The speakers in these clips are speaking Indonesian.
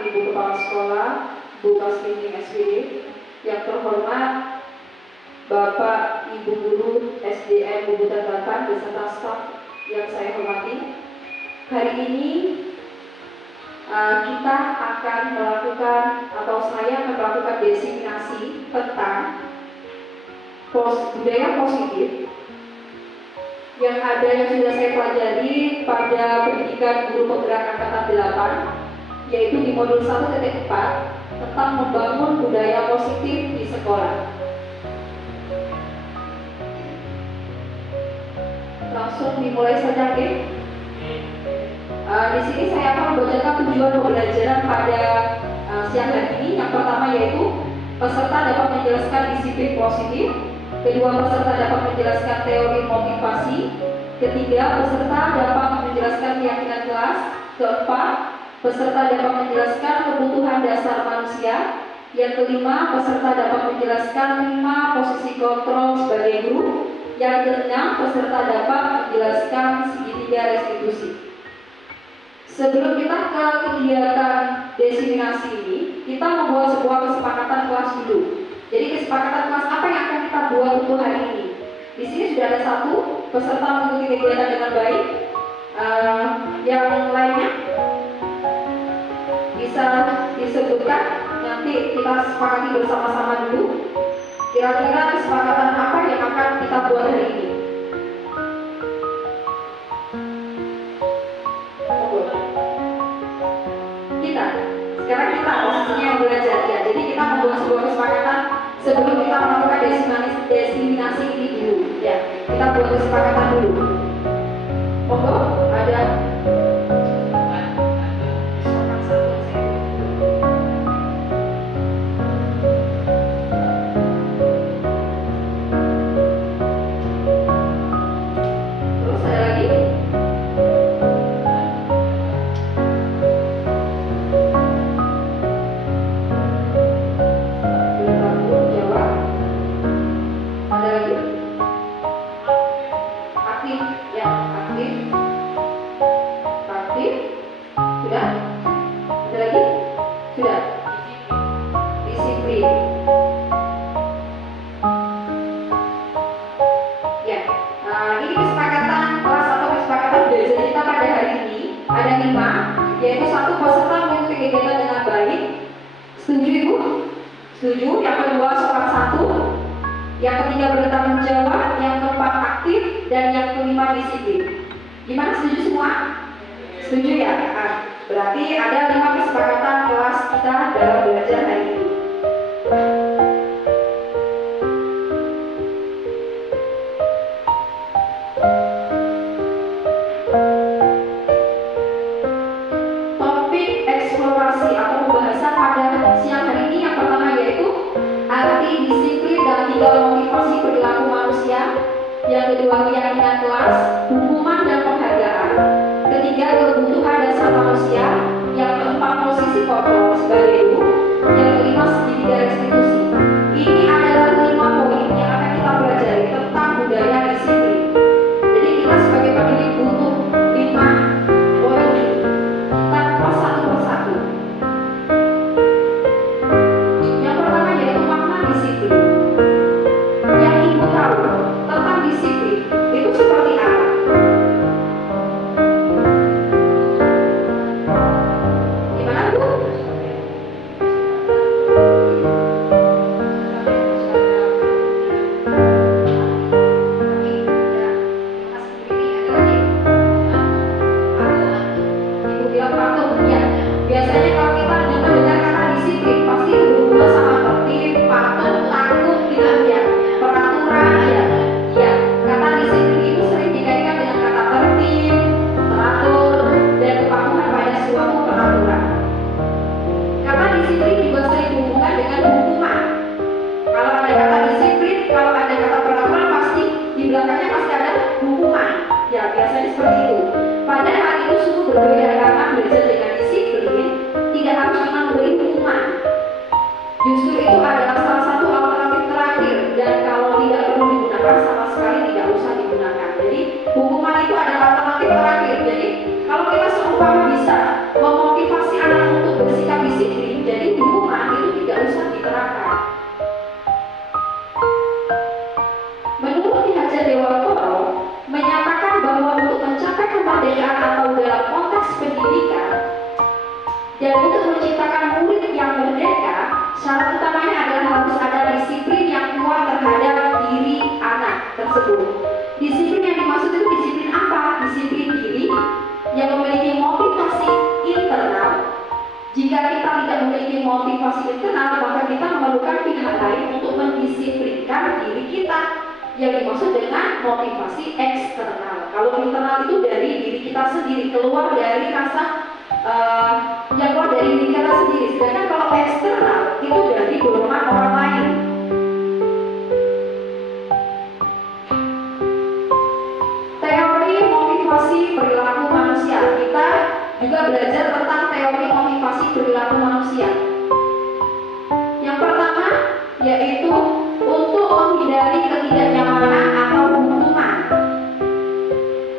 Ibu Kepala Sekolah, Bu Kasmini SPD, yang terhormat Bapak Ibu Guru SDN Bubutan 8 beserta staf yang saya hormati. Hari ini kita akan melakukan atau saya akan melakukan diseminasi tentang budaya positif yang sudah saya pelajari pada pendidikan guru penggerak angkatan 8, yaitu di modul 1.4 tentang membangun budaya positif di sekolah. Langsung dimulai saja, oke? Di sini saya akan membacakan tujuan pembelajaran pada siang hari ini. Yang pertama yaitu peserta dapat menjelaskan disiplin positif. Kedua, peserta dapat menjelaskan teori motivasi. Ketiga, peserta dapat menjelaskan keyakinan kelas. Keempat, peserta dapat menjelaskan kebutuhan dasar manusia. Yang kelima, peserta dapat menjelaskan 5 posisi kontrol sebagai guru. Yang keenam, peserta dapat menjelaskan segitiga restitusi. Sebelum kita ke kegiatan diseminasi ini, kita membuat sebuah kesepakatan kelas dulu. Jadi kesepakatan kelas apa yang akan kita buat untuk hari ini? Di sini sudah ada 1 peserta mengikuti kegiatan dengan baik. Yang lainnya bisa disebutkan, nanti kita sepakati bersama-sama dulu. Kira-kira kesepakatan apa yang akan kita buat hari ini? Sekarang kita posisinya yang belajar ya. Jadi kita membuat sebuah kesepakatan sebelum kita melakukan diseminasi ini dulu ya. Kita buat kesepakatan dulu. Monggo, ada yaitu 1 peserta mengikuti kegiatan dengan baik. Setuju Ibu? Setuju. Yang kedua seorang 1. Yang ketiga bertanggung jawab. Yang keempat aktif. Dan yang kelima disiplin. Gimana, setuju semua? Setuju ya? Berarti ada 5 kesepakatan kelas kita dalam belajar hari ini. Motivasi perilaku manusia. Yang kedua, keyakinan kelas, hukuman dan penghargaan. Ketiga, kebutuhan dasar manusia. Yang keempat, posisi kontrol sebagai guru. Yang kelima, segitiga restitusi. Ini adalah 5 poin yang akan kita pelajari tentang budaya disiplin. Jadi kita sebagai pendidik butuh 5 poin ini. Kita kupas satu persatu. Yang pertama yaitu makna disiplin. Yang Ibu tahu tentang disiplin Syarat utamanya adalah harus ada disiplin yang kuat terhadap diri anak tersebut. Disiplin yang dimaksud itu disiplin apa? Disiplin diri yang memiliki motivasi internal. Jika kita tidak memiliki motivasi internal, maka kita memerlukan pihak lain untuk mendisiplinkan diri kita, yang dimaksud dengan motivasi eksternal. Kalau internal itu dari diri kita sendiri, keluar dari rasa yang keluar dari diri kita sendiri. Sedangkan kalau eksternal itu dari dorongan orang lain. Teori motivasi perilaku manusia. Kita juga belajar tentang teori motivasi perilaku manusia. Yang pertama yaitu untuk menghindari ketidaknyamanan atau hukuman.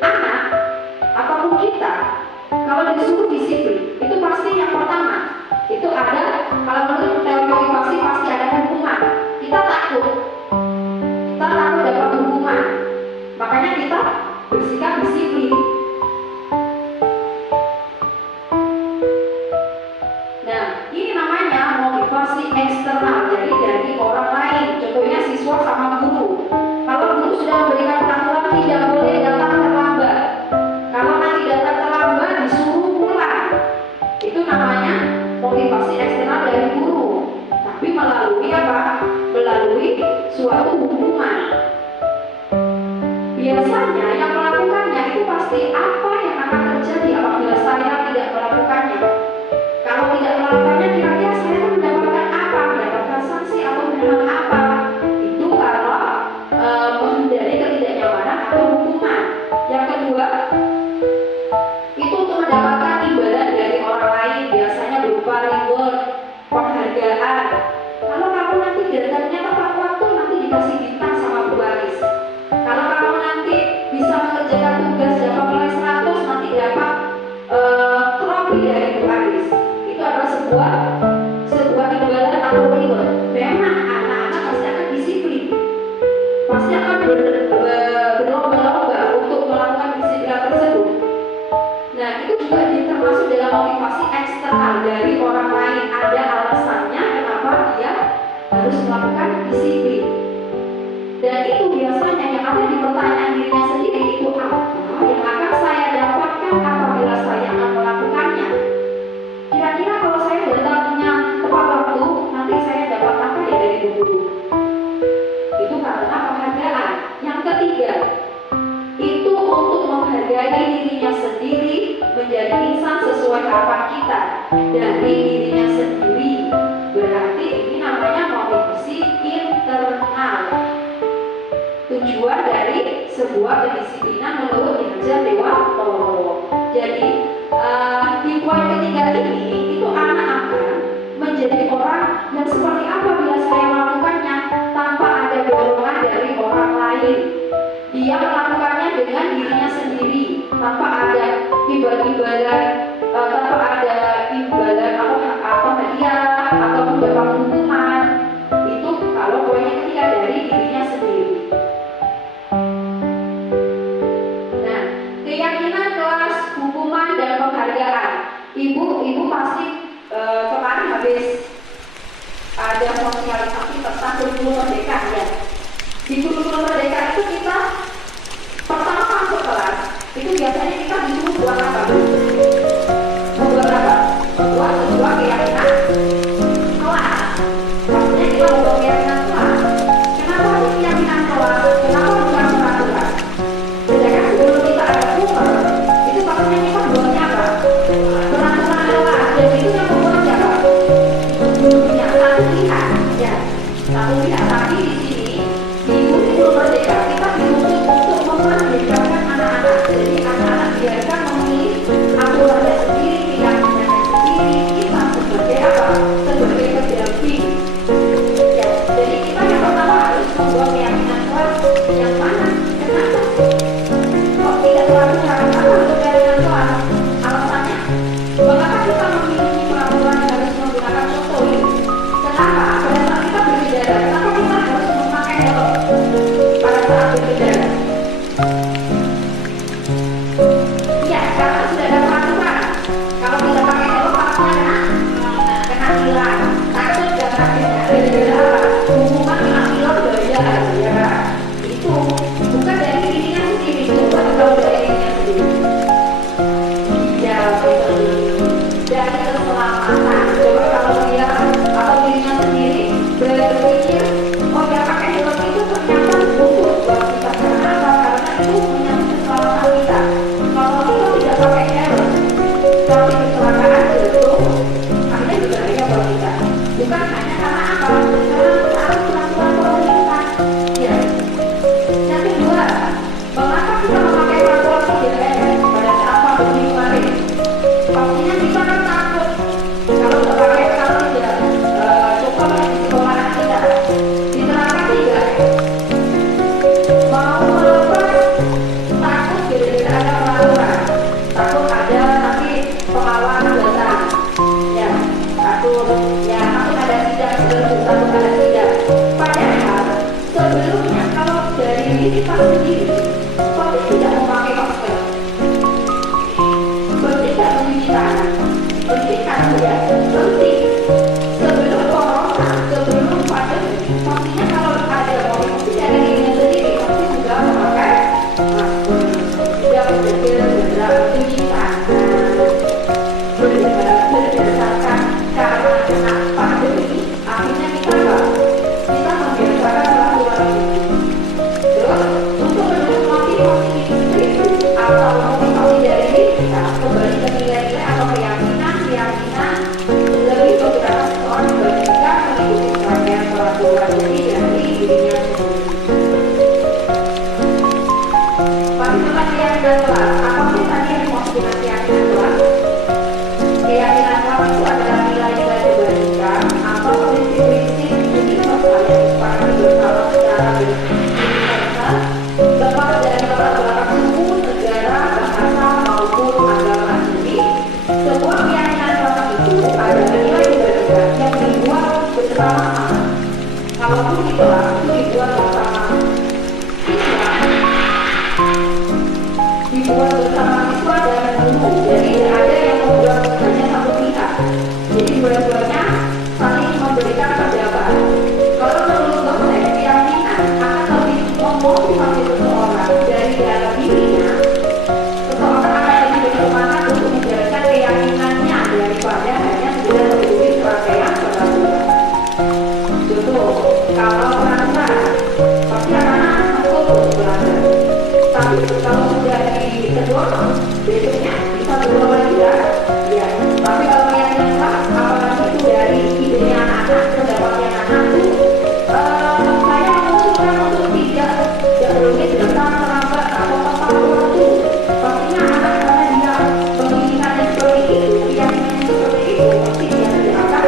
Anak ataupun kita kalau disuruh disiplin, itu pasti yang pertama itu ada, kalau menurut teori motivasi pasti ada hukuman. Kita takut dapat hukuman, makanya kita bersikap disiplin. Nah, ini namanya motivasi eksternal, jadi dari orang lain. Contohnya siswa sama guru. Kalau guru sudah memberikan peraturan tidak boleh datang terlambat, kalau nanti datang terlambat disuruh pulang, itu namanya motivasi eksternal dari guru. Tapi melalui apa? Melalui suatu hukuman. Biasanya yang melakukannya itu pasti apa yang akan terjadi apabila saya tidak melakukannya. Kalau tidak melakukannya, kira-kira saya akan mendapatkan apa? Mendapatkan sanksi atau mendapatkan apa? Itu kalau menghindari ketidaknyamanan atau hukuman. Yang kedua, itu untuk mendapatkan imbalan dari orang lain, biasanya berupa reward, penghargaan. Kalau kamu nanti datangnya tepat waktu, nanti dikasih bintang sama Bu Aris. Kalau kamu nanti bisa mengerjakan tugas dapat nilai 100, nanti dapat trofi dari Bu Aris. Itu adalah sebuah imbalan atau reward. Memang anak-anak pasti akan disiplin, pasti akan berlomba-lomba untuk melakukan disiplin tersebut. Nah, itu juga termasuk dalam motivasi eksternal dari orang lain. Ada alasannya kenapa dia harus melakukan disiplin. Dan itu biasanya yang ada di pertanyaan dirinya sendiri, itu apa yang akan saya dapatkan apabila saya akan melakukannya. Kira-kira kalau saya datangnya tepat waktu, nanti saya dapat apa ya dari guru? Itu karena penghargaan. Yang ketiga, itu untuk menghargai dirinya sendiri, menjadi insan sesuai harapan kita dari dirinya sendiri. Berarti ini namanya motivasi internal. Tujuan dari sebuah kedisiplinan menurut Ki Hajar Dewantoro. Jadi di poin ketiga ini, itu anak akan menjadi orang yang seperti apa bila saya melakukannya tanpa ada dorongan dari orang lain. Dia melakukannya dengan dirinya sendiri, tanpa ada imbalan atau hadiah atau mendapat hukuman. Itu kalau poinnya ketiga dari dirinya sendiri. Nah, keyakinan kelas, hukuman dan penghargaan. Ibu pasti kemarin habis ada sosialisasi tentang kurikulum merdeka ya. Di kurikulum merdeka itu kita pertama masuk kelas itu biasanya kita disuruh buat apa? Buat apa? Buat sebuah keyakinan kelas. Maksudnya kita buat keyakinan kelas. Kenapa sih keyakinan kelas? Kenapa bukan peraturan? Sedangkan sebelum kita ada hukum, itu maksudnya kita buatnya apa? Peraturan kelas. Dan itu yang membuat siapa? Gurunya satu pihak, ya. Satu pihak. Tapi di sini di kurikulum merdeka kita dituntut untuk memerdekakan anak-anak. Jadi anak-anak biarkan memilih sendiri seperti tidak memakai masker, bertiga mencuci tangan, bersihkan ya, penting. Sebelum corona, sebelum pandemi, pastinya kalau ada mobil dari dirinya sendiri pasti juga memakai masker, tidak berpikir mencuci tangan. Berdasarkan karena kena pandemi, akhirnya kita membiasakan peraturan ini. Terus untuk memotivasi diri atau motivasi dari diri kita kembali ke nilai-nilai atau keyakinan lebih beberapa seseorang juga mengikuti serangkaian peraturan dari dirinya sendiri. Pasti keyakinan kelas, apa sih tadi yang dimaksud dengan keyakinan kelas? Keyakinan kelas itu adalah nilai-nilai kebaikan atau prinsip-prinsip universal yang disepakati bersama secara universal, lepas dari latar belakang suku, negara, bahasa maupun agama. Jadi, sebuah keyakinan kelas itu adalah nilai kebaikan yang dibuat bersama-sama. Kalaupun di kelas itu dibuat bersama siswa dan guru, jadi ada yang membuat hanya satu pihak, jadi dua-duanya saling memberikan pendapat. Kalau menurut dosen, keyakinan akan lebih memotivasi seseorang dari dalam dirinya. Seseorang akan lebih bersemangat untuk menjalankan keyakinannya daripada hanya sekedar mengikuti serangkaian peraturan. Contoh, kalau peraturan pasti anak-anak takut untuk belajar, tapi kalau sudah ditegur besoknya bisa berubah lagi ya. Tapi kalau keyakinan kelas, apalagi itu dari idenya anak-anak, pendapatnya anak-anak itu saya mengusulkan untuk tidak rumit, datang terlambat atau tepat waktu. Pastinya anak karena dia pendidikannya seperti itu, keyakinannya seperti itu, pasti dia tidak akan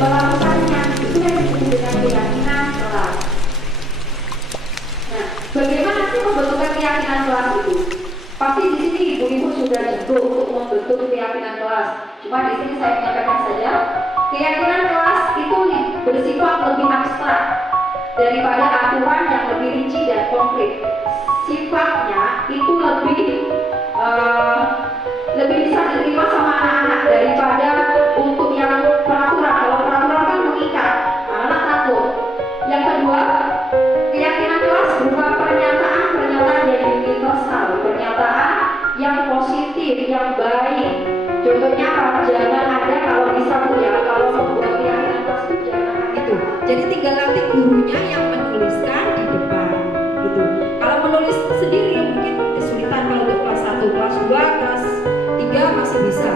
melakukannya. Itu yang disebut dengan keyakinan kelas. Nah, bagaimana sih membentukkan keyakinan kelas itu? Pasti di sini ibu-ibu sudah jago untuk membentuk keyakinan kelas. Cuma di sini saya menyampaikan saja, keyakinan kelas itu bersifat lebih abstrak daripada aturan yang lebih rinci dan konkret. Sifatnya itu lebih bisa diterima sama anak-anak daripada untuk yang peraturan. Kalau peraturan kan mengikat, anak takut. Yang kedua, keyakinan kelas berupa pernyataan yang universal, pernyataan yang positif, yang baik. Contohnya apa? Jangan ada kalau bisa ya, kalau membuat keyakinan kelas itu jangan itu. Jadi tinggal nanti gurunya yang menuliskan di depan gitu. Kalau menulis sendiri mungkin kesulitan kalau untuk kelas 1, kelas 2, kelas 3 masih bisa.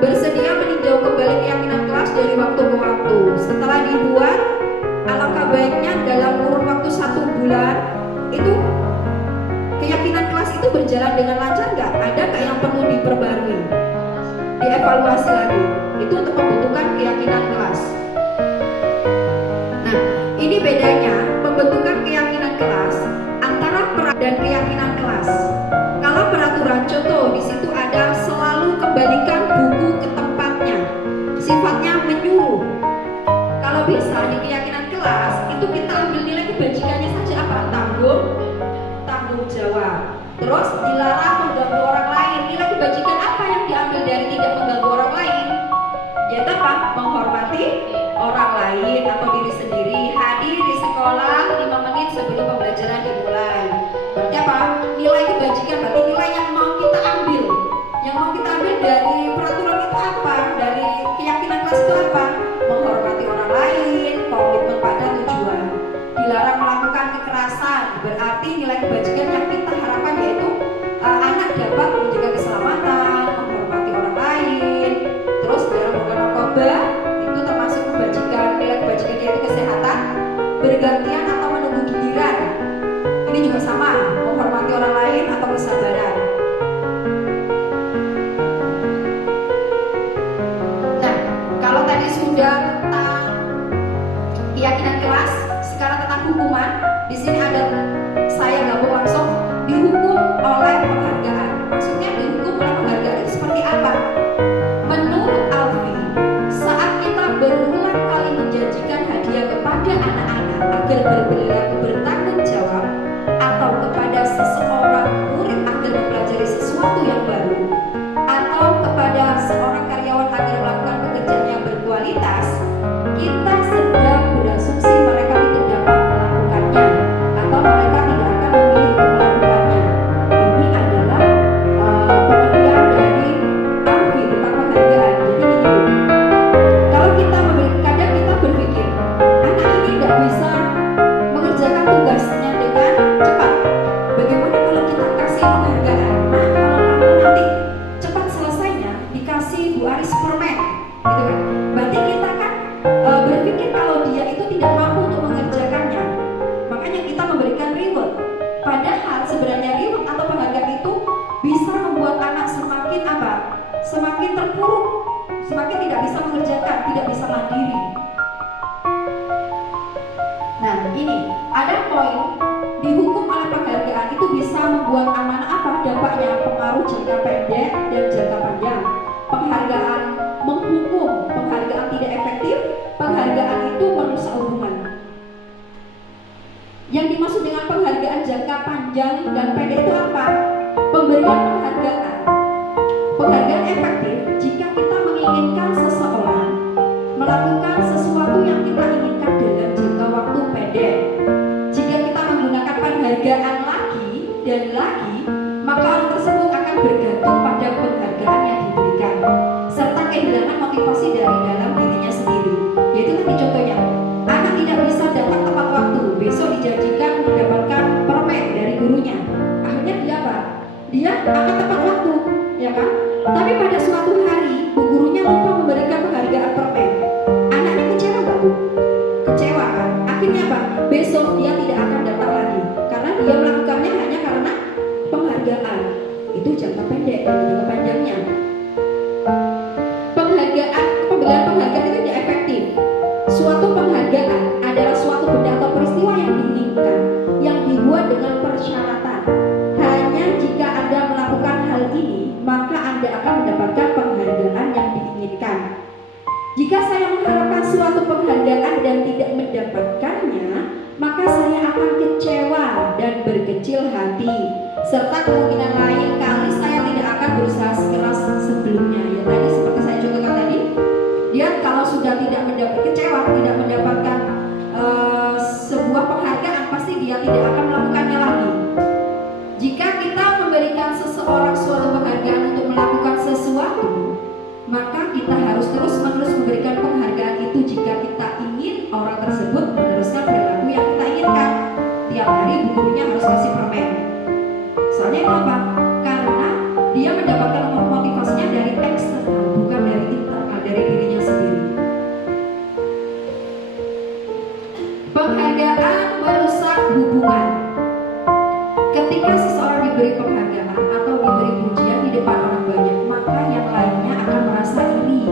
Bersedia meninjau kembali keyakinan kelas dari waktu ke waktu. Setelah dibuat, alangkah baiknya dalam kurun waktu 1 bulan itu keyakinan kelas itu berjalan dengan lancar nggak? Ada nggak yang perlu diperbarui? Dievaluasi lagi. Itu untuk membentukkan keyakinan kelas. Nah, ini bedanya pembentukan keyakinan kelas antara dan keyakinan kelas. Kalau peraturan, contoh di situ ada selalu kembalikan buku ke tempatnya. Sifatnya menyuruh. Kalau bisa di keyakinan kelas itu kita ambil nilai kebajikannya saja apa? Tanggung jawab. Terus dilarang mengganggu orang lain. Nilai kebajikan apa yang diambil dari tidak mengganggu orang lain? Yaitu apa? Menghormati orang lain atau diri sendiri. Hadir di sekolah 5 menit sebelum pembelajaran dimulai. Berarti apa? Nilai kebajikan berarti nilai yang mau kita ambil. Yang mau kita ambil dari peraturan itu apa? Dari keyakinan kelas itu apa? Menghormati orang lain, komitmen yang baru atau kepada seorang karyawan agar melakukan pekerjaan yang berkualitas, kita sedang berasumsi mereka tidak dapat melakukannya atau mereka tidak akan memilih untuk melakukannya. Ini adalah pengertian dari AFI tentang penghargaan. Jadi gini Bu, kalau kita kadang kita berpikir anak ini tidak bisa mengerjakan tugasnya dengan cepat. Bagaimana kalau kita kasih penghargaan? Nah, kalau kamu nanti cepat selesainya, dikasih Bu Aris permen, gitu kan? Berarti kita kan berpikir kalau dia itu tidak mampu untuk mengerjakannya. Makanya kita memberikan reward. Padahal sebenarnya reward atau penghargaan itu bisa membuat anak semakin apa? Semakin terpuruk, semakin tidak bisa mengerjakan, tidak bisa mandiri. Nah, ini ada poin dihukum oleh penghargaan itu bisa membuat anak apa dampaknya, pengaruh jangka pendek dan jangka panjang. Penghargaan menghukum, penghargaan tidak efektif, penghargaan itu merusak hubungan. Yang dimaksud dengan penghargaan jangka panjang dan pendek itu apa? Pemberian penghargaan efektif jika kita menginginkan seseorang melakukan sesuatu yang kita inginkan dalam jangka waktu pendek. Jika kita menggunakan penghargaan lagi dan lagi, maka orang tersebut akan bergantung pada penghargaan yang diberikan serta kehilangan motivasi dari dalam dirinya sendiri. Yaitu tadi contohnya, anak tidak bisa datang tepat waktu, besok dijanjikan mendapatkan permen dari gurunya. Akhirnya dia apa? Dia akan tepat waktu, ya kan? Tapi pada suatu hari, bu gurunya lupa memberikan penghargaan permen. Anaknya kecewa nggak Bu? Kecewa kan? Akhirnya apa? Besok dia tidak akan datang lagi karena dia melakukannya hanya karena penghargaan. Itu jangka pendek dan jangka panjangnya. Pemberian penghargaan itu tidak efektif. Suatu penghargaan adalah suatu benda atau peristiwa yang diinginkan, yang dibuat dengan persyaratan. Hanya jika Anda melakukan hal ini, maka Anda akan mendapatkan penghargaan yang diinginkan. Jika saya mengharapkan suatu penghargaan dan tidak mendapatkannya, maka saya akan kecewa dan berkecil hati, serta kemungkinan lain kali saya tidak akan berusaha sekeras sebelumnya. Ya tadi seperti saya contohkan tadi, dia kalau sudah tidak mendapat kecewa, tidak mendapatkan sebuah penghargaan, pasti dia tidak akan melakukannya lagi. Jika kita memberikan seseorang suatu penghargaan untuk melakukan sesuatu, maka kita harus terus-menerus memberikan penghargaan itu jika kita ingin orang tersebut meneruskan perilaku yang kita inginkan. Tiap hari bu gurunya harus kasih permen. Soalnya kenapa? Karena dia mendapatkan motivasinya dari eksternal, bukan dari internal, dari dirinya sendiri. Penghargaan merusak hubungan. Ketika seseorang diberi penghargaan atau diberi pujian di depan orang banyak, maka yang lainnya akan merasa iri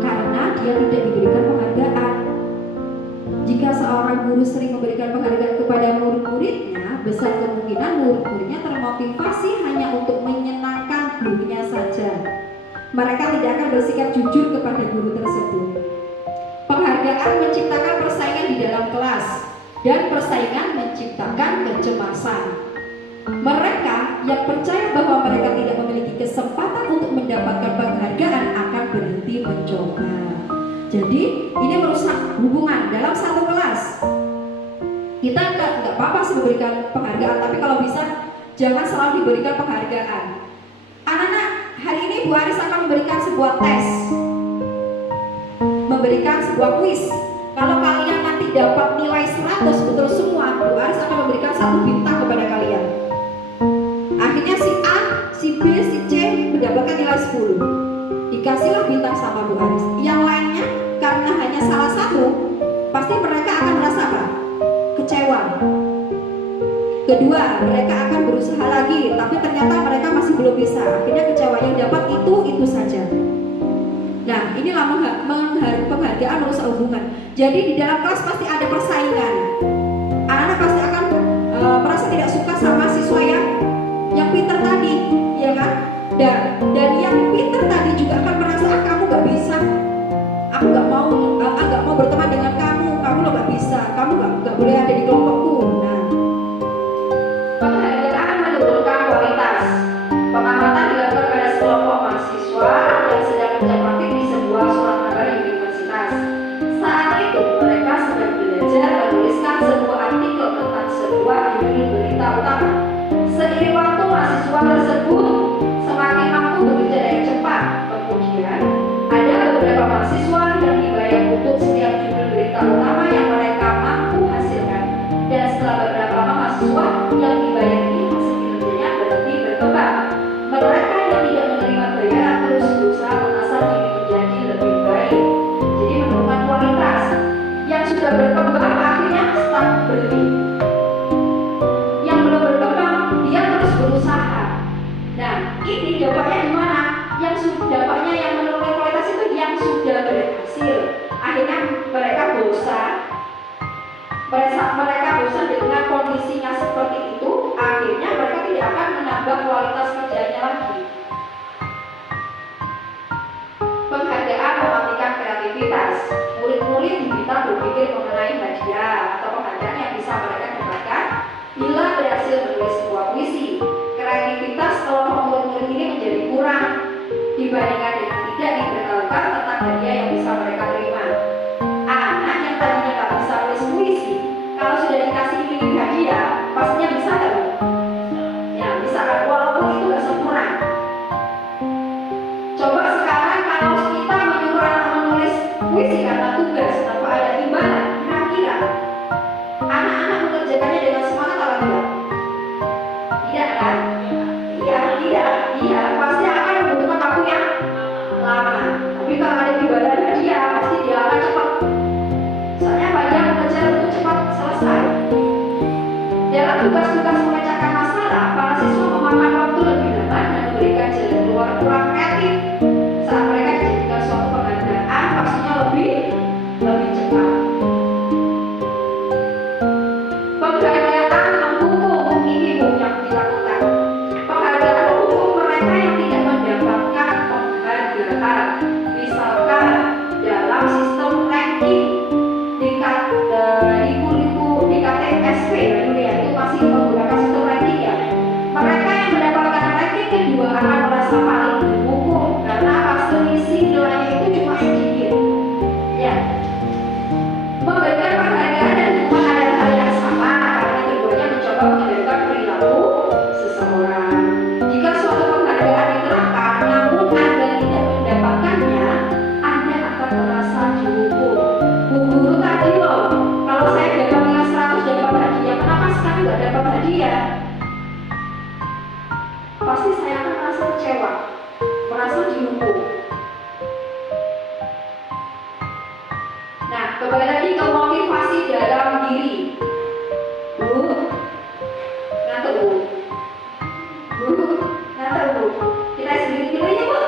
karena dia tidak diberikan penghargaan. Jika seorang guru sering memberikan penghargaan kepada murid-muridnya, besar kemungkinan murid-muridnya termotivasi hanya untuk menyenangkan gurunya saja. Mereka tidak akan bersikap jujur kepada guru tersebut. Penghargaan menciptakan persaingan di dalam kelas, dan persaingan menciptakan kecemasan. Mereka yang percaya bahwa mereka tidak memiliki kesempatan untuk mendapatkan penghargaan akan berhenti mencoba. Jadi ini merusak hubungan dalam satu kelas. Kita nggak apa-apa sih memberikan penghargaan, tapi kalau bisa jangan selalu diberikan penghargaan. Anak-anak, hari ini Bu Aris akan memberikan sebuah tes, memberikan sebuah kuis. Kalau kalian nanti dapat nilai 100 betul semua, Bu Aris akan memberikan 1 bintang kepada kalian. Akhirnya si A, si B, si C mendapatkan nilai 10. Dikasihlah bintang sama Bu Aris. Yang lainnya karena hanya salah satu, pasti mereka akan merasa apa? Kecewa. Kedua, mereka akan berusaha lagi, tapi ternyata mereka masih belum bisa. Akhirnya kecewa, yang dapat itu saja. Nah, inilah penghargaan merusak hubungan. Jadi di dalam kelas pasti ada persaingan. Anak-anak pasti akan merasa tidak suka sama siswa yang pintar tadi, ya kan? Dan yang pintar tadi juga akan merasa kamu nggak bisa, aku nggak mau berteman dengan kamu lo nggak bisa, kamu nggak boleh ada di kelompokku. Nah, penghargaan menurunkan kualitas. Pengamatan dilakukan ini dampaknya di mana? Dampaknya yang menurunkan kualitas itu yang sudah berhasil. Akhirnya mereka bosan. Mereka bosan dengan kondisinya seperti itu. Akhirnya mereka tidak akan menambah kualitas kerjanya lagi. Penghargaan mematikan kreativitas. Murid-murid diminta berpikir mengenai hadiah atau penghargaan yang bisa mereka dapatkan bila berhasil menulis sebuah puisi. Kreativitas kelompok murid-murid ini menjadi kurang dibandingkan dengan tidak diberitahukan tentang hadiah yang bisa mereka terima. Anak yang tadinya tak bisa menulis puisi, kalau sudah dikasih pilih hadiah, pastinya bisa nggak? Ya bisa kan, walaupun itu nggak sempurna. Coba sekarang kalau kita menyuruh anak menulis puisi karena tugas tanpa ada imbalan, kira-kira anak-anak mengerjakannya dengan semangat atau tidak? Tidak kan? Iya, pasti akan membutuhkan waktu yang lama. Tapi kalau ada imbalan hadiah, pasti dia akan cepat. Soalnya banyak mengejar untuk cepat selesai. Dalam tugas-tugas memecahkan masalah, para siswa memakan waktu lebih lama dan memberikan jalan keluar kurang kreatif. Saat mereka dijadikan suatu penghargaan, pastinya lebih cepat. Penghargaan menghukum ini yang dilakukan. Penghargaan menghukum mereka yang tidak mendapatkan penghargaan. Misalkan dalam sistem ranking di KTSP dulu ya, itu masih menggunakan sistem ranking ya. Mereka yang mendapatkan ranking kedua akan merasa paling dihukum karena selisih nilainya itu cuma sedikit. Ya. Memberikan penghargaan dan hukuman adalah hal yang sama karena keduanya mencoba mengendalikan perilaku seseorang. Jika suatu penghargaan diterapkan namun Anda tidak mendapatkannya, Anda akan merasa dihukum. Bu guru tadi loh, kalau saya dapat nilai 100 dapat hadiah, kenapa sekarang nggak dapat hadiah? Pasti saya akan merasa kecewa, merasa dihukum. Nah, kembali lagi ke motivasi dalam diri. Bu, ngantuk Bu. Kita sendiri dulu ya Bu.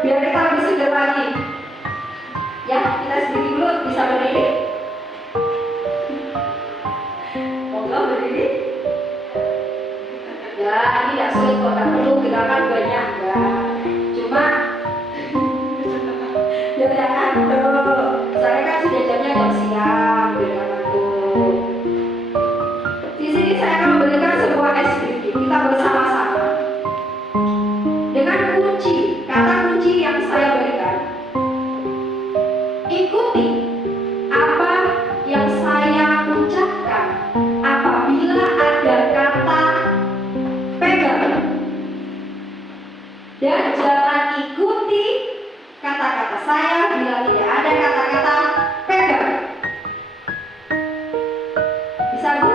Biar kita lebih segar lagi. Ya, kita sendiri dulu bisa berdiri. Monggo berdiri. Ya, ini tidak sulit kok, tak perlu gerakan banyak ya. Cuma biar jangan ngantuk. Saya kan sudah jamnya jam siang, biar jangan ngantuk. Di sini saya akan memberikan sebuah SPG. Kita bersama-sama dengan kata kunci yang saya berikan. Ikuti apa yang saya ucapkan apabila ada kata pegang, dan jangan ikuti kata-kata saya bila tidak ada kata-kata pegang. Bisa Bu?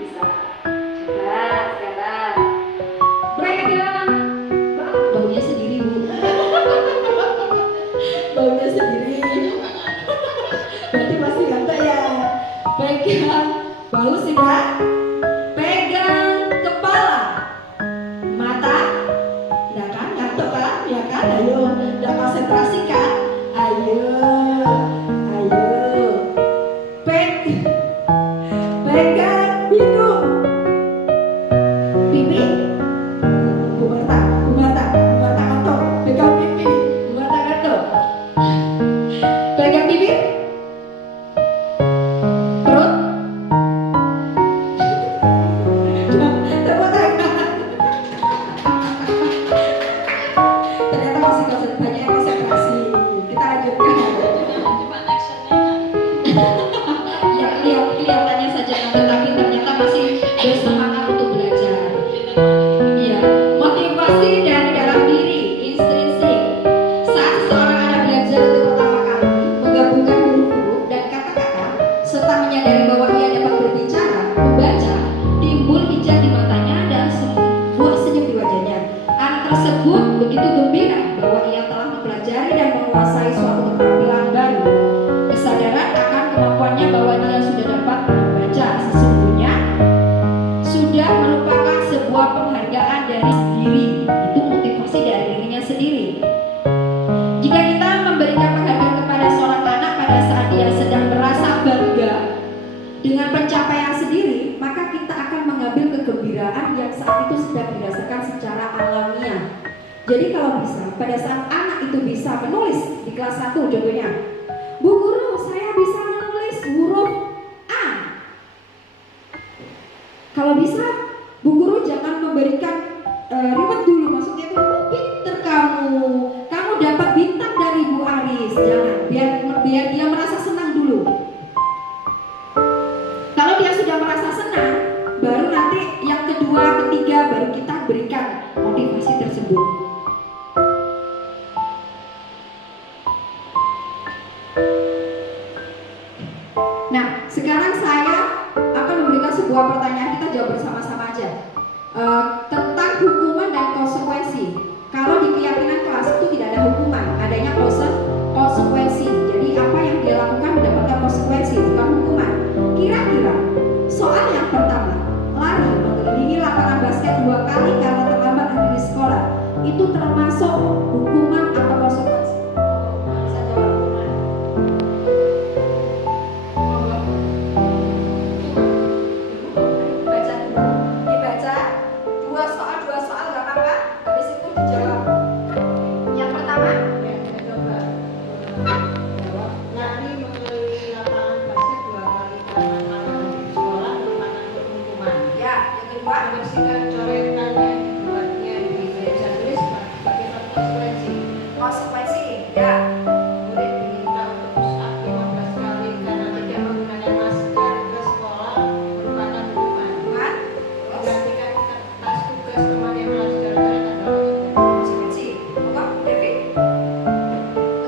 Bisa. Coba sekarang pegang. Baunya sendiri Bu. Baunya sendiri. Berarti masih ngantuk ya. Pegang. Bau sudah. Pegang kepala. Mata. Udah kan ngantuk kan? Ya kan? Ayo. Udah konsentrasi kan? Ayo. Pegang hidung. Pipi. Bu Marta ngantuk. Pegang pipi. Bu Marta ngantuk. Pegang bibir. Perut. sudah dirasakan secara alamiah. Jadi kalau bisa, pada saat anak itu bisa menulis di kelas 1 contohnya, Bu Guru, saya bisa menulis huruf A. Kalau bisa, Bu Guru jangan memberikan reward dulu, maksudnya itu pinter kamu dapat bintang dari Bu Aris, jangan, biar dia merasa senang dulu. Kalau dia sudah merasa senang, baru nanti yang kedua, ketiga baru kita berikan motivasi tersebut. Nah, sekarang saya akan memberikan sebuah pertanyaan, kita jawab bersama-sama aja. Tentang hukuman dan konsekuensi. Kalau di keyakinan kelas itu tidak ada hukuman, adanya konsekuensi. Jadi apa yang dia lakukan mendapatkan konsekuensi, bukan hukuman. Kira-kira soal yang pertama, lari mengelilingi lapangan basket 2 kali karena terlambat hadir di sekolah, itu termasuk hukuman atau konsekuensi? Bisa jawab. Baca dulu, dibaca dua soal nggak apa-apa. Habis itu dijawab. Yang pertama, Ya, saya coba jawab. Lari mengelilingi lapangan basket 2 kali karena terlambat di sekolah merupakan hukuman. ya. Yang kedua, Membersihkan coretan yang dibuatnya di meja tulis sebagai satu konsekuensi. konsekuensi, ya. Murid diminta untuk push up 15 kali karena tidak menggunakan masker ke sekolah merupakan hukuman. Kan? Menggantikan kertas tugas teman yang melanjutkan adalah Konsekuensi. Oke, David.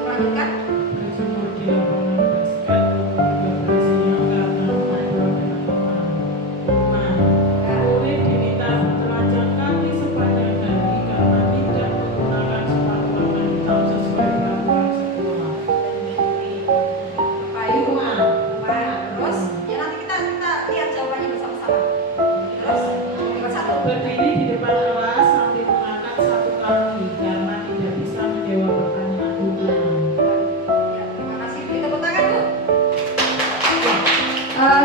Lanjutkan. Berjemur di lapangan basket beberapa siang karena terlambat dengan teman. Murid diminta bertelanjang kaki sepanjang kaki karena tidak menggunakan sepatu aman hitam sesuai peraturan sekolah. Hukuman. Terus, ya nanti kita lihat jawabannya bersama-sama. Terus, yang satu. Berdiri di depan kelas sambil mengangkat satu kaki karena tidak bisa menjawab pertanyaan hukuman. Ya, terima kasih. Beri tepuk tangan, Bu.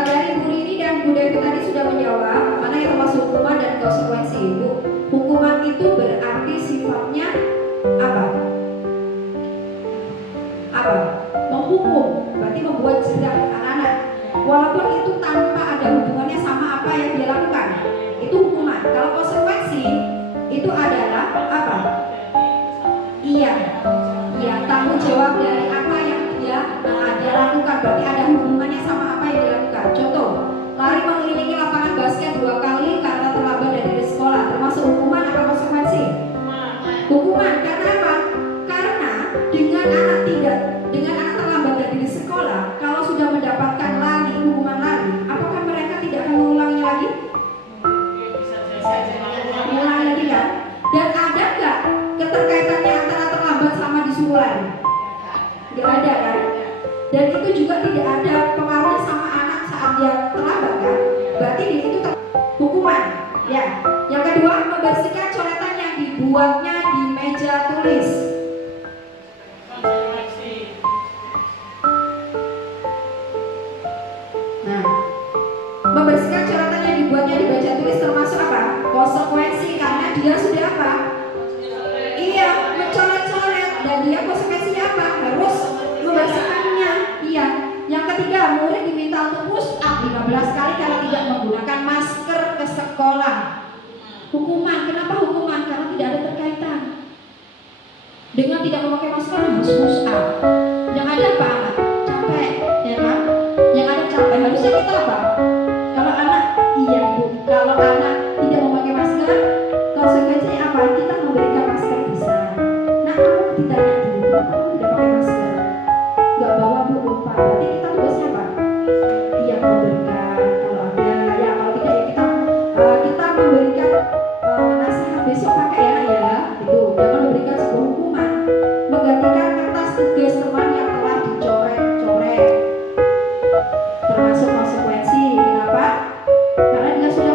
Dari Bu Rini dan Bu Devi tadi sudah menjawab mana yang termasuk hukuman dan konsekuensi. Bu, hukuman itu berarti sifatnya apa? Apa? Menghukum, berarti membuat jerah anak-anak. Walaupun itu tanpa ada hubungannya sama apa yang dia lakukan, itu hukuman. Kalau konsekuensi itu adalah apa? Iya, tanggung jawab dari apa yang dia lakukan, berarti ada hubungannya sama apa yang dia lakukan. Contoh, lari mengelilingi lapangan basket 2 kali karena terlambat dari sekolah, termasuk hukuman atau konsekuensi? Hukuman. Karena apa? Karena dengan anak terlambat dari sekolah, kalau sudah mendapatkan hukuman lari, apakah mereka tidak akan mengulangi lagi? Mengulangi lagi kan? Dan ada nggak keterkaitannya antara terlambat sama disuruh lari? Nggak ada kan? Dan itu juga tidak ada pengaruhnya sama anak saat dia terlambat kan? Berarti itu hukuman. Ya. Yang kedua, membersihkan coretan yang dibuatnya di meja tulis. Nah, membersihkan coretan yang dibuatnya di meja tulis termasuk apa? Konsekuensi, karena dia sudah apa? Iya, mencoret-coret, dan dia konsekuensinya apa? Harus membersihkannya. Iya. Yang ketiga, murid diminta untuk push up 15 kali karena tidak menggunakan masker ke sekolah. Hukuman. Kenapa hukuman? Karena tidak ada terkaitan. Dengan tidak memakai masker harus push up. Yang ada apa anak? Capek, ya kan? Yang ada capek. Harusnya kita apa? Kalau anak, iya Bu. Kalau anak tidak memakai masker, konsekuensinya apa? Kita memberikan masker bisa. Nah, kamu ditanya dulu, kenapa kamu tidak pakai masker? Gak bawa Bu, lupa. Berarti kita tugasnya apa? Iya, memberikan. Kalau ada, ya kalau tidak ya kita memberikan nasihat besok pakai ya, gitu. Jangan memberikan sebuah hukuman. Menggantikan kertas tugas teman yang telah dicoret-coret, termasuk konsekuensi. Kenapa? Karena dia sudah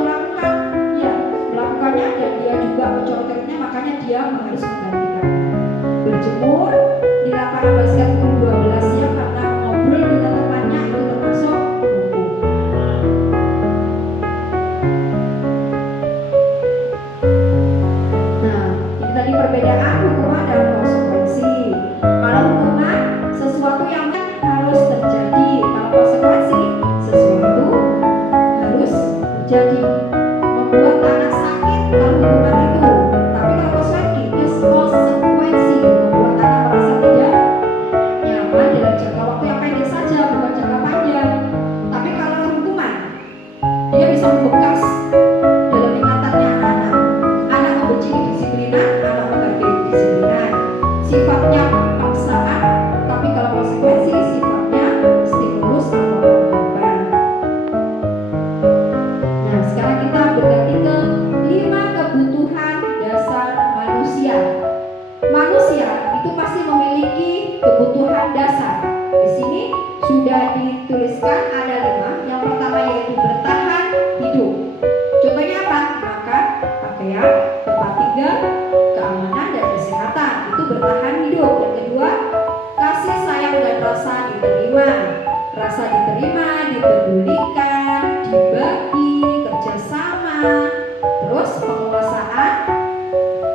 melakukannya dan dia juga mencoretnya, makanya dia harus menggantikan. Berjemur di lapangan basket pukul 12 siang karena ngobrol dengan temannya, itu termasuk hukum.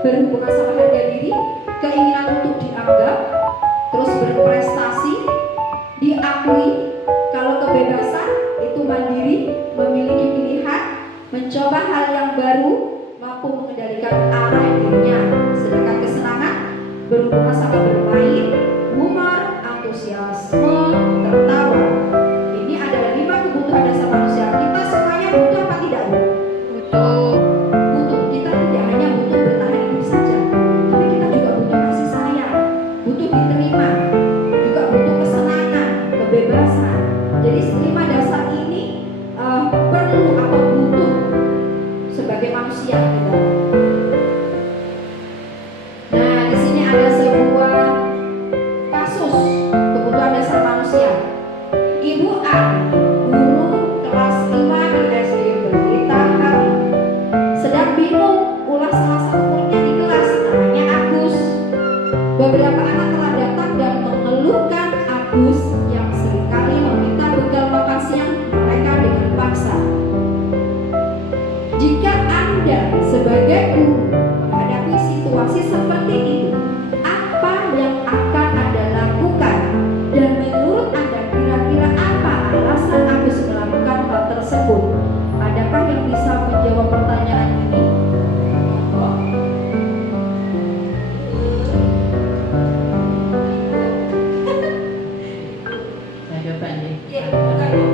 berhubungan sama harga diri, keinginan untuk dianggap, terus berprestasi, diakui. Kalau kebebasan itu mandiri, memiliki pilihan, mencoba hal yang baru, mampu mengendalikan arah dirinya. Sedangkan kesenangan berhubungan sama bermain, humor, antusiasme, tertawa. Ini adalah 5 kebutuhan dasar manusia. Kita semuanya butuh apa tidak, Bu? Butuh. Butuh. Kita tidak hanya butuh bertahan hidup saja, tapi kita juga butuh kasih sayang, butuh diterima, juga butuh kesenangan, kebebasan. Jadi 5 dasar ini perlu atau butuh sebagai manusia kita. Nah, di sini ada sebuah kasus kebutuhan dasar manusia. Ibu A, guru kelas 5 di SD, bercerita hari sedang bingung ulas salah satu muridnya di kelas, namanya Agus. Beberapa anak telah datang dan mengeluhkan Agus yang seringkali meminta bekal makan siang mereka dengan paksa. Jika Anda sebagai guru menghadapi situasi seperti itu, apa yang akan Anda lakukan? Dan menurut Anda kira-kira apa alasan Agus melakukan hal tersebut? Adakah yang bisa menjawab pertanyaan ini? Saya coba nih. Ya, bukan, Bu.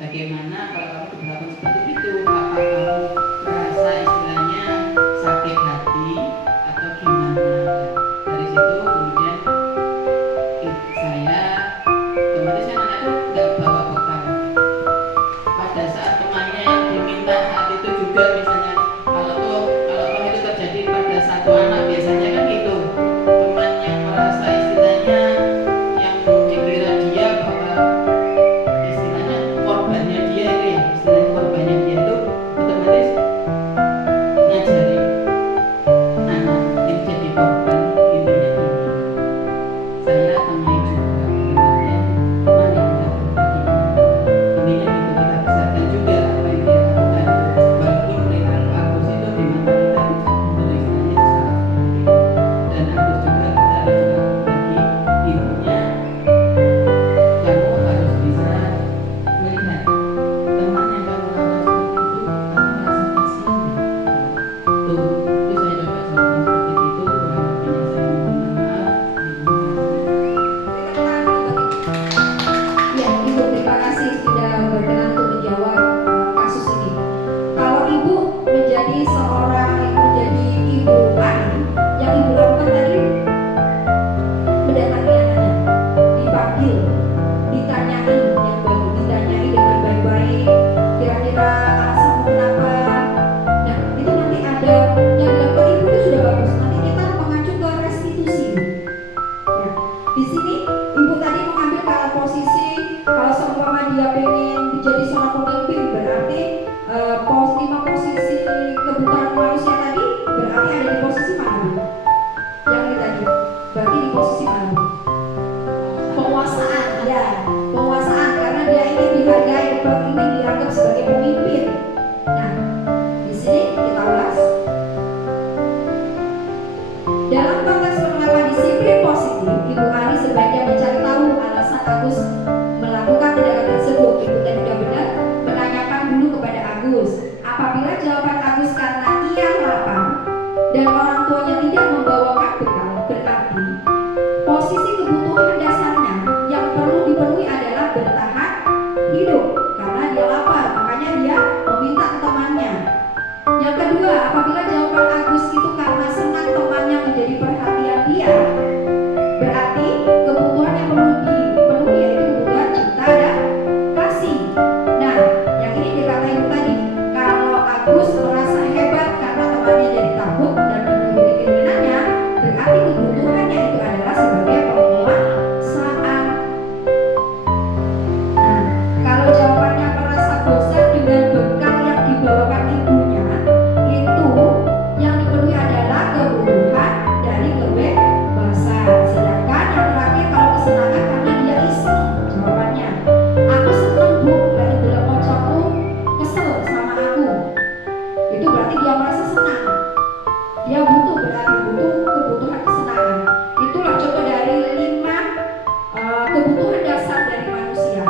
Bagaimana kalau kamu diperlakukan seperti itu? Apa kamu merasa istilahnya sakit hati atau gimana? Dari situ kemudian saya otomatis anak itu nggak bawa bekal. Pada saat temannya yang diminta saat itu juga misalnya kalau itu terjadi pada satu anak biasanya kan gitu, teman yang merasa istilahnya yang dikira dia bahwa istilahnya korbannya dia itu ya, istilahnya korbannya dia itu otomatis ngajari anak yang jadi korban intinya ini. Saya temui juga kemudian mari kita berbagi intinya itu kita besarkan juga apa yang dia lakukan walaupun mereka apabila jawaban Agus karena ia lapar dan orang tuanya tidak membawakan bekal, berarti posisi kebutuhan dasarnya yang perlu dipenuhi adalah bertahan hidup karena dia lapar, makanya dia meminta ke temannya. Yang kedua, apabila jawaban Agus itu karena senang temannya menjadi perhatian dia, berarti kebutuhan yang perlu dipenuhi yaitu kebutuhan cinta dan kasih. Nah, yang ini dikatain tadi, kalau Agus merasa hebat karena temannya jadi takut dan menuruti keinginannya, berarti kebutuhannya itu adalah sebagai penguasaan. Nah, kalau jawabannya merasa bosan dengan bekal yang dibawakan ibunya, itu yang dipenuhi adalah kebutuhan dari kebebasan. Sedangkan yang terakhir kalau kesenangan karena dia isi jawabannya. Aku seneng bu, lagi bilang mocoku kesel sama aku. Itu berarti dia merasa senang. Dia butuh, berarti butuh kebutuhan kesenangan. Itulah contoh dari 5 kebutuhan dasar dari manusia.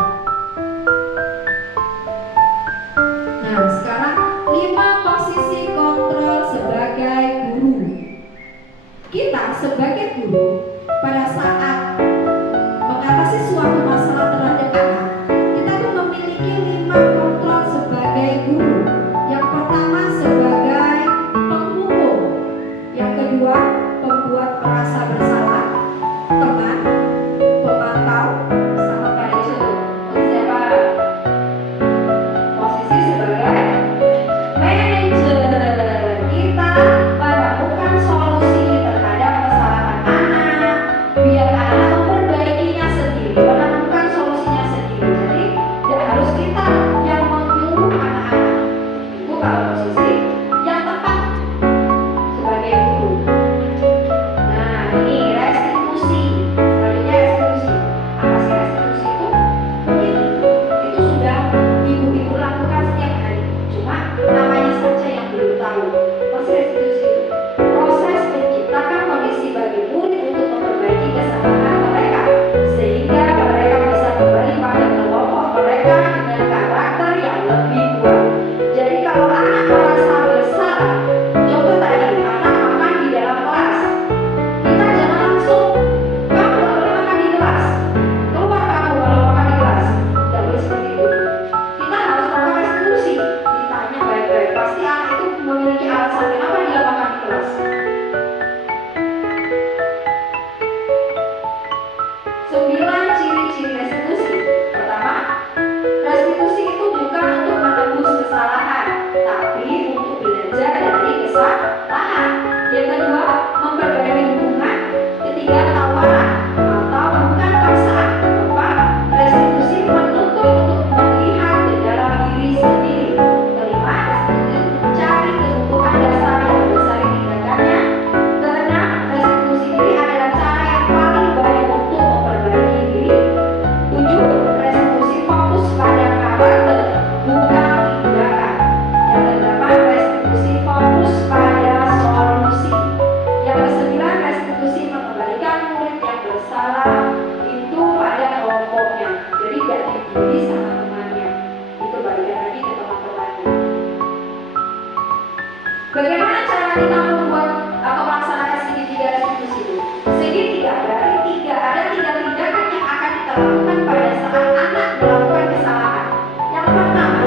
Nah, sekarang 5 posisi kontrol sebagai guru. Kita sebagai guru pada saat mengatasi suatu masalah terhadap anak, kita tuh memiliki 5 kontrol sebagai guru. Yang pertama sebagai penghukum, yang kedua pembuat merasa bersalah, teman, pemantau, sama manajer. Siapa? Posisi sebagai manajer. Kita menemukan solusi terhadap kesalahan anak, biar anak memperbaikinya sendiri, menemukan solusinya sendiri. Jadi tidak harus kita yang menyuruh anak-anak. Itu kalau posisi yang tepat sebagai guru. Nah, ini restitusi. Selanjutnya restitusi. Apa sih restitusi itu? Mungkin itu sudah ibu-ibu lakukan setiap hari. Cuma namanya saja yang belum tahu. Apa sih restitusi itu? Proses menciptakan kondisi bagi murid untuk memperbaiki kesalahan mereka sehingga mereka bisa kembali pada kelompok mereka dengan karakter yang lebih kuat. Jadi kalau anak merasa bersalah, contoh tadi anak makan di dalam kelas, kita jangan langsung kamu nggak boleh makan di kelas, keluar kamu kalau makan di kelas, tidak boleh seperti itu. Kita harus melakukan restitusi, ditanya baik-baik, pasti anak itu memiliki alasan kenapa dia makan di kelas. 9 ciri-ciri restitusi. Pertama, restitusi itu bukan untuk menebus kesalahan, tapi untuk belajar dari kesalahan. Yang kedua, memperbaiki hubungan. Ketiga, tawaran atau bukan paksaan. Keempat, restitusi menuntut untuk melihat ke dalam diri sendiri. Kelima, restitusi mencari kebutuhan dasar yang mendasari tindakannya. Keenam, restitusi diri adalah cara yang paling baik untuk memperbaiki diri. 7, restitusi fokus pada karakter, bukan tindakan. Yang kedelapan, restitusi fokus pada solusi. Yang kesembilan, restitusi mengembalikan murid yang bersalah itu pada kelompoknya. Jadi tidak dibully sama temannya. Itu balikan lagi ke teman-temannya. Bagaimana cara kita membuat atau melaksanakan segitiga restitusi itu? Segitiga berarti ada 3 tindakan yang akan kita lakukan pada saat anak melakukan kesalahan. Yang pertama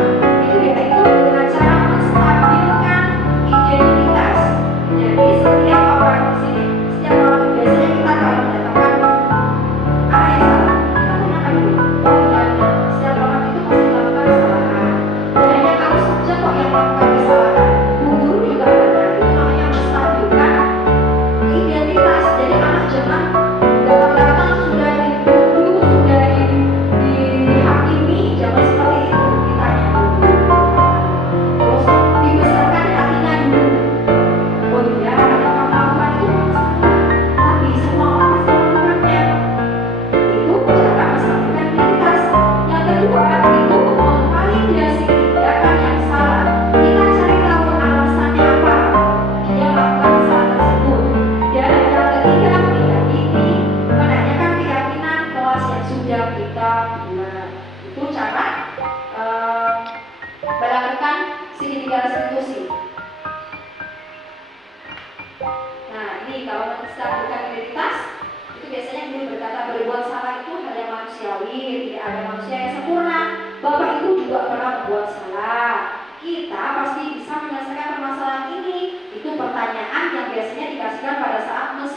itu yaitu dengan cara menstabilkan identitas. Jadi setiap orang di sini, setiap orang biasanya kita kalau mendatangkan anak yang salah, kita tanyakan dulu. Oh iya, setiap orang itu pasti melakukan kesalahan. Dan hanya kamu saja kok yang melakukan kesalahan. Bu guru juga benar. Itu namanya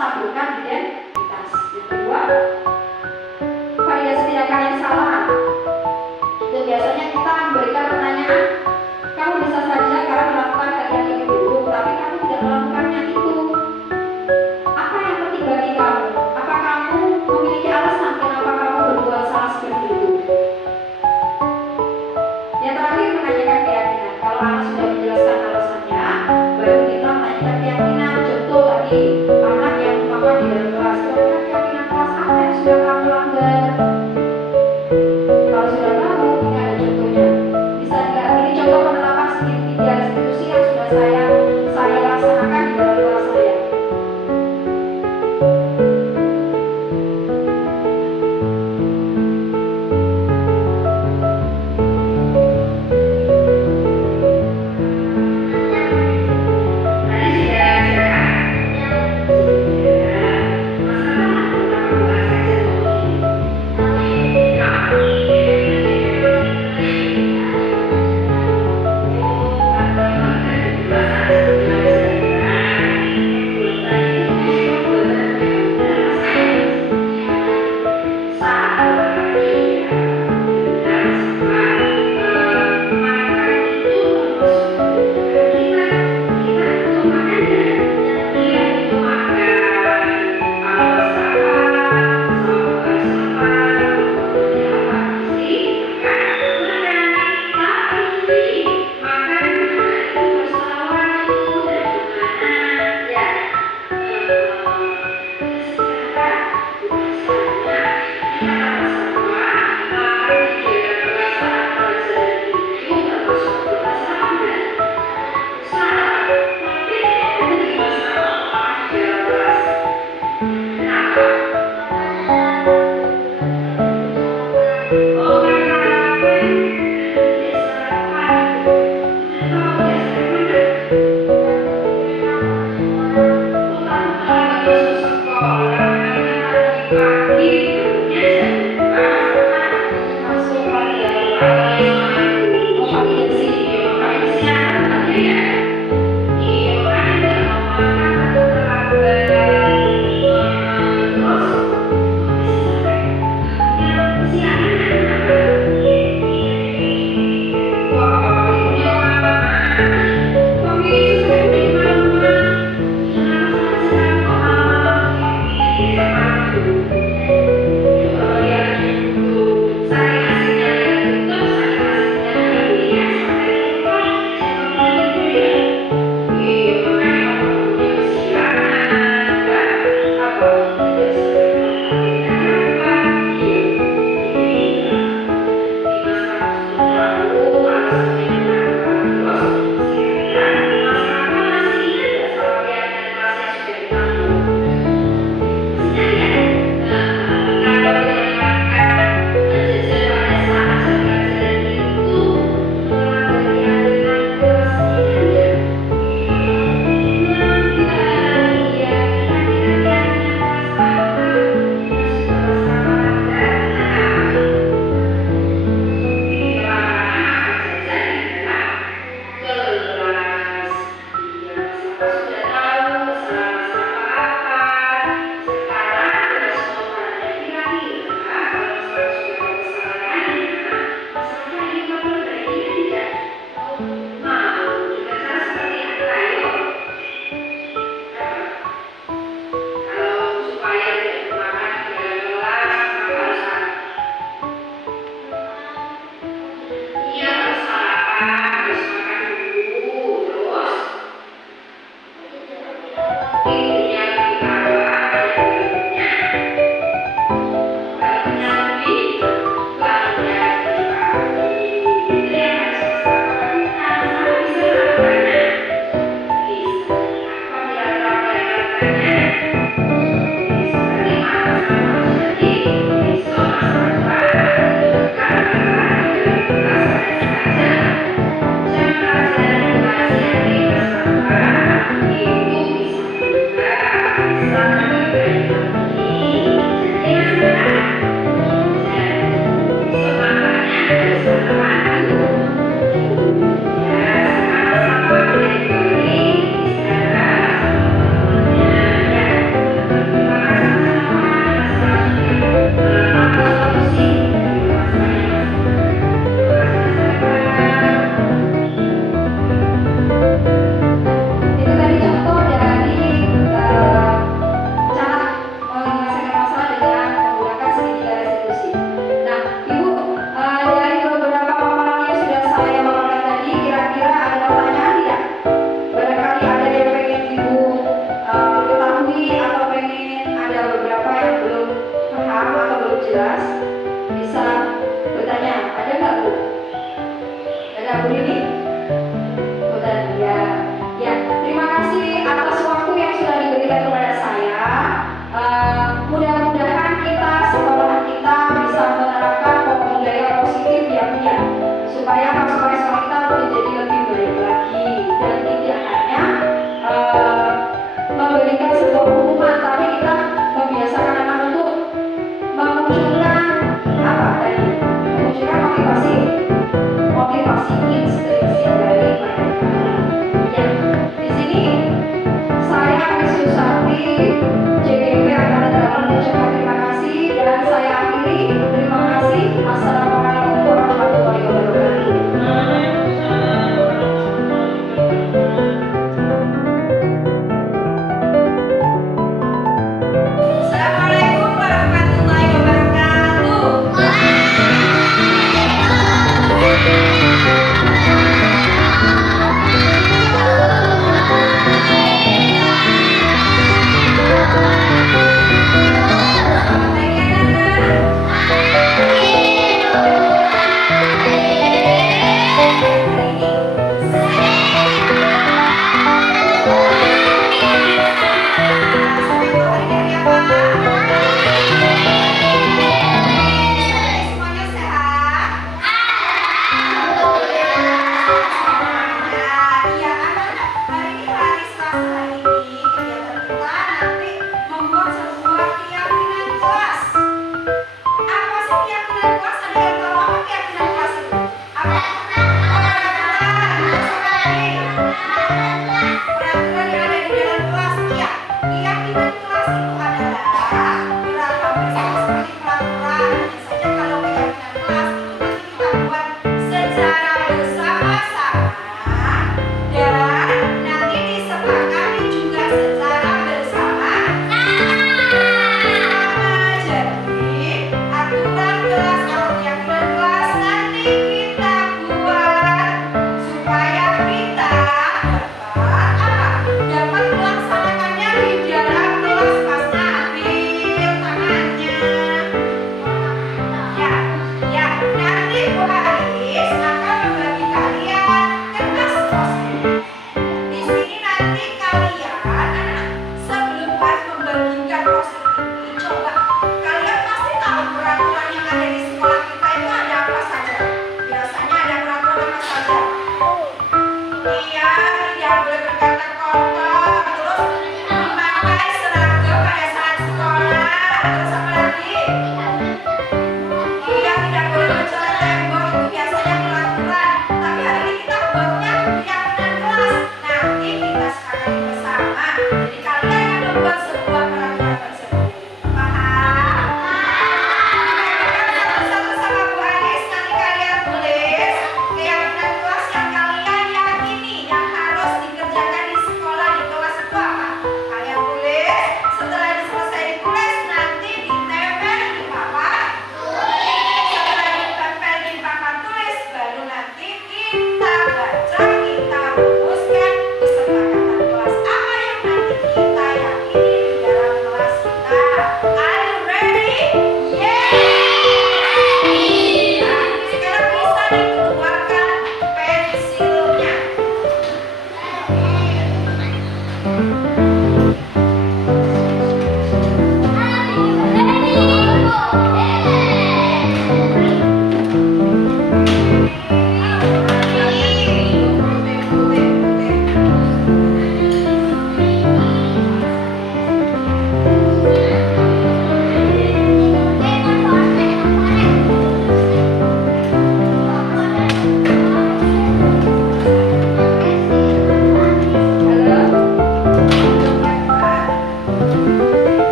menstabilkan identitas. Yang kedua, variasi tindakan yang salah. Itu biasanya kita memberikan pertanyaan, kamu bisa saja kamu melakukan kegiatan lebih buruk, tapi kamu tidak melakukannya itu. Apa yang penting bagi kamu? Apa kamu memiliki alasan kenapa kamu berbuat salah seperti itu? Yang terakhir, menanyakan keyakinan. Kalau anak sudah menjelaskan alasannya, baru kita menanyakan keyakinan. Contoh tadi, anak yang umpama di dalam kelas, kira-kira keyakinan kelas apa yang sudah kamu langgar? Kalau sudah tahu, ini ada contohnya. Bisa dilihat, ini contoh penerapan segitiga institusi yang sudah saya laksanakan di dalam kelas saya. Tadi sudah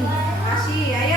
Makasih. Ayo